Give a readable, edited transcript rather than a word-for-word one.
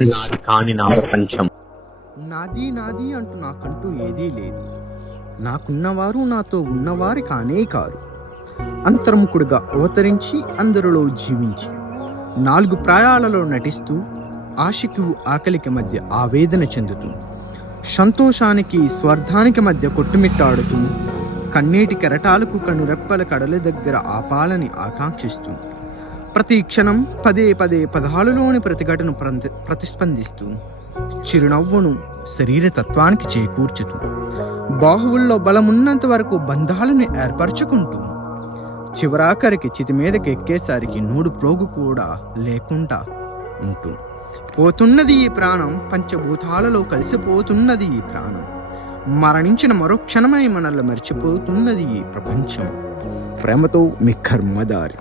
నాది కాని నా ప్రపంచం. నాది నాది అంటూ నాకంటూ ఏదీ లేదు. నాకున్నవారు నాతో ఉన్నవారి కానే కారు. అంతర్ముఖుడుగా అవతరించి అందరిలో జీవించి 4 ప్రాయాలలో నటిస్తూ ఆశకు ఆకలికి మధ్య ఆవేదన చెందుతూ సంతోషానికి స్వార్థానికి మధ్య కొట్టుమిట్టాడుతూ కన్నీటి కెరటాలకు కనురెప్పల కడల దగ్గర ఆపాలని ఆకాంక్షిస్తూ ప్రతి క్షణం పదే పదే పదాలలోని ప్రతిఘటన ప్రతిస్పందిస్తూ చిరునవ్వును శరీరతత్వానికి చేకూర్చుతూ బాహువుల్లో బలమున్నంత వరకు బంధాలను ఏర్పరచుకుంటూ చివరాఖరికి చితి మీదకి ఎక్కేసరికి నూడు ప్రోగు కూడా లేకుండా ఉంటూ పోతున్నది ఈ ప్రాణం, పంచభూతాలలో కలిసిపోతున్నది ఈ ప్రాణం, మరణించిన మరో క్షణమై మనల్ని మర్చిపోతున్నది ఈ ప్రపంచం. ప్రేమతో మీ కర్మదారి.